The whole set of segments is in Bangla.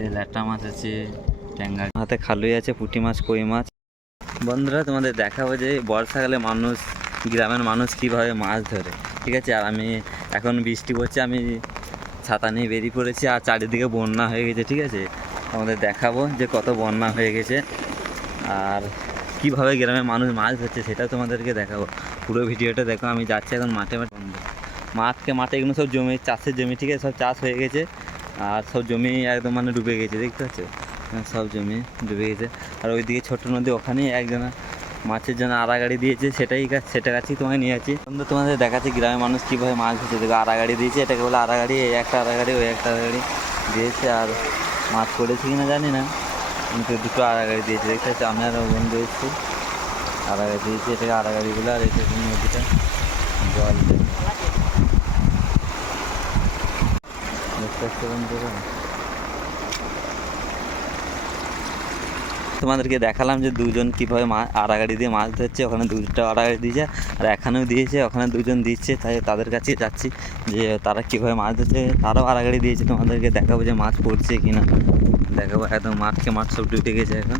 এই ল্যাটা মাছ আছে, ট্যাংরা, হাতে খালুই আছে, পুঁটি মাছ, কই মাছ। বন্ধুরা তোমাদের দেখাবো যে বর্ষাকালে গ্রামের মানুষ কীভাবে মাছ ধরে, ঠিক আছে। আর আমি এখন বৃষ্টি পড়ছে, আমি ছাতা নিয়ে বেরিয়ে পড়েছি, আর চারিদিকে বন্যা হয়ে গেছে, ঠিক আছে। তোমাদের দেখাবো যে কত বন্যা হয়ে গেছে আর কীভাবে গ্রামের মানুষ মাছ ধরছে সেটা তোমাদেরকে দেখাবো। পুরো ভিডিওটা দেখো। আমি যাচ্ছি এখন মাঠে মাঠে এগুলো সব জমি, চাষের জমি, ঠিক আছে। সব চাষ হয়ে গেছে আর সব জমি একদম মানে ডুবে গেছে, দেখতে পাচ্ছ, সব জমি ডুবে গেছে। আর ওইদিকে ছোটো নদী, ওখানেই একজনা মাছের জন্য আড়াগাড়ি দিয়েছে, সেটা কাছেই তোমায় নিয়ে আছি। তোমাদের দেখাচ্ছি গ্রামের মানুষ কীভাবে মাছ ধরছে। দেখো আড়াগাড়ি দিয়েছে, এটাকে বলে আড়াগাড়ি। এই একটা আড়াগাড়ি, ওই একটা আড়াগাড়ি দিয়েছে। আর মাছ পড়েছে কিনা জানি না, কিন্তু দুটো আড়াগাড়ি দিয়েছে, দেখতে পাচ্ছি। আমি আর বন্ধু এসেছি, আড়াগাড়ি দিয়েছে, এটাকে আড়াগাড়িগুলো। আর এটা নদীটা জল দেখতে পাচ্ছি বন্ধুরা। তোমাদেরকে দেখালাম যে দুজন কীভাবে আড়াগাড়ি দিয়ে মাছ ধরছে। ওখানে দুটো আড়াগাড়ি দিয়েছে, আর এখানেও দিয়েছে, ওখানে দুজন দিচ্ছে। তাই তাদের কাছে যাচ্ছি যে তারা কীভাবে মাছ ধরছে। তারাও আড়াগাড়ি দিয়েছে, তোমাদেরকে দেখাবো যে মাছ পড়ছে কিনা দেখাবো। একদম মাঠ সব ডুবে গেছে এখন,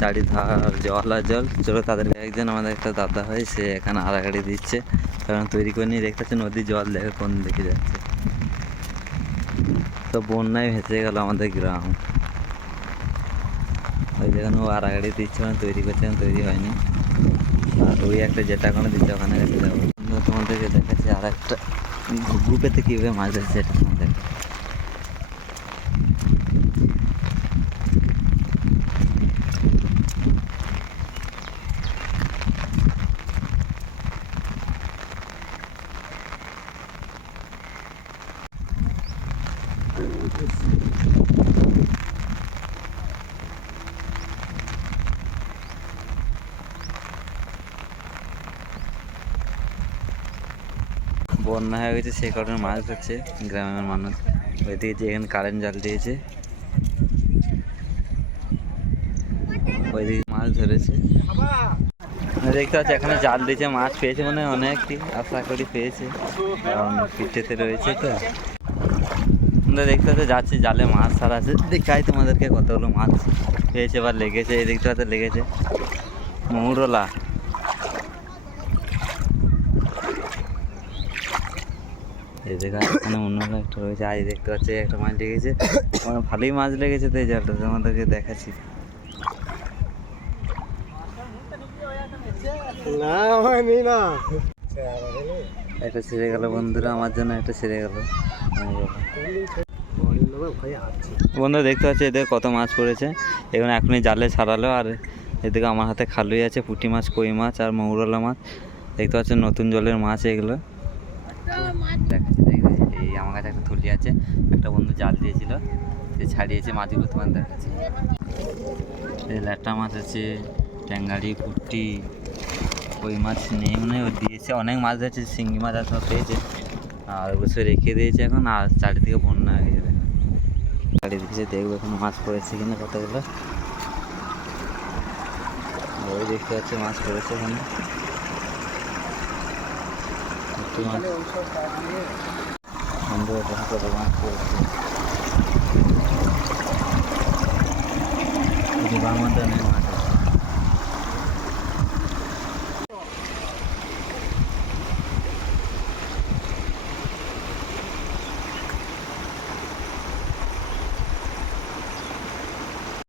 চারিধার জল আর জল। চলো তাদেরকে, একজন আমাদের একটা দাদা হয়, সে এখানে আড়াগাড়ি দিচ্ছে, কারণ তৈরি করে নিয়ে দেখতে পাচ্ছে নদীর জল দেখে কোন দিকে যাচ্ছে। তো বন্যায় ভেসে গেল আমাদের গ্রাম। ওই যেখানে ও আড়াগাড়ি দিচ্ছে, মানে তৈরি করছে, তৈরি হয়নি। আর ওই একটা যেটা ওখানে দিচ্ছে, ওখানে কাছে যাবো। তোমাদেরকে দেখাচ্ছি আর একটা গ্রুপেতে কীভাবে মাছ ধরছে সেটা তোমাদের। বন্যা হয়ে গেছে, সেই কারণে মাছ ধরছে গ্রামের মানুষ। ওইদিকে যে এখানে কারেন্ট জাল দিয়েছে, ওইদিকে মাছ ধরেছে, দেখতে পাচ্ছি। এখানে জাল দিয়েছে, মাছ পেয়েছে, মানে অনেকই আশা করি পেয়েছে, কারণ পিঠেতে রয়েছে। তো আমরা দেখতে পাচ্ছি যাচ্ছি, জালে মাছ ছাড়া আছে, দেখাই তোমাদেরকে কতগুলো মাছ পেয়েছে বা লেগেছে। এই দেখতে পাচ্ছি লেগেছে মৌরলা। এই জায়গা এখানে অন্য একটা রয়েছে। আজ দেখতে পাচ্ছি একটা মাছ লেগেছে, আমার ভালোই মাছ লেগেছে। তো এই জালটা তোমাদেরকে দেখাচ্ছি। একটা ছেড়ে গেল বন্ধুরা, আমার জন্য একটা ছেড়ে গেল। বন্ধুরা দেখতে পাচ্ছি এদের কত মাছ পড়েছে, এখানে এখনই জালে ছাড়ালো। আর এদিকে আমার হাতে খালুই আছে, পুঁটি মাছ, কই মাছ আর মৌরলা মাছ। দেখতে পাচ্ছেন নতুন জলের মাছ এগুলো। দেখাচ্ছি, এই আমার কাছে একটা থলি আছে, একটা বন্ধু জাল দিয়েছিল, সে ছাড়িয়েছে মাছগুলো। তোমার দেখাচ্ছি, এই ল্যাটা মাছ আছে, ট্যাংরাড়ি, পুঁটি, কই মাছ নেই মনে হয়, ও দিয়েছে। অনেক মাছ ধরেছে, শিঙ্গি মাছ আর সব পেয়েছে, আর অবশ্যই রেখে দিয়েছে এখন। আর চারিদিকে বন্যা হয়ে গেছে, চারিদিকে দেখবো এখন মাছ পড়েছে কিনা কতগুলো। ওই দেখতে পাচ্ছি মাছ পড়েছে এখানে, মাছ মাছ পড়েছে।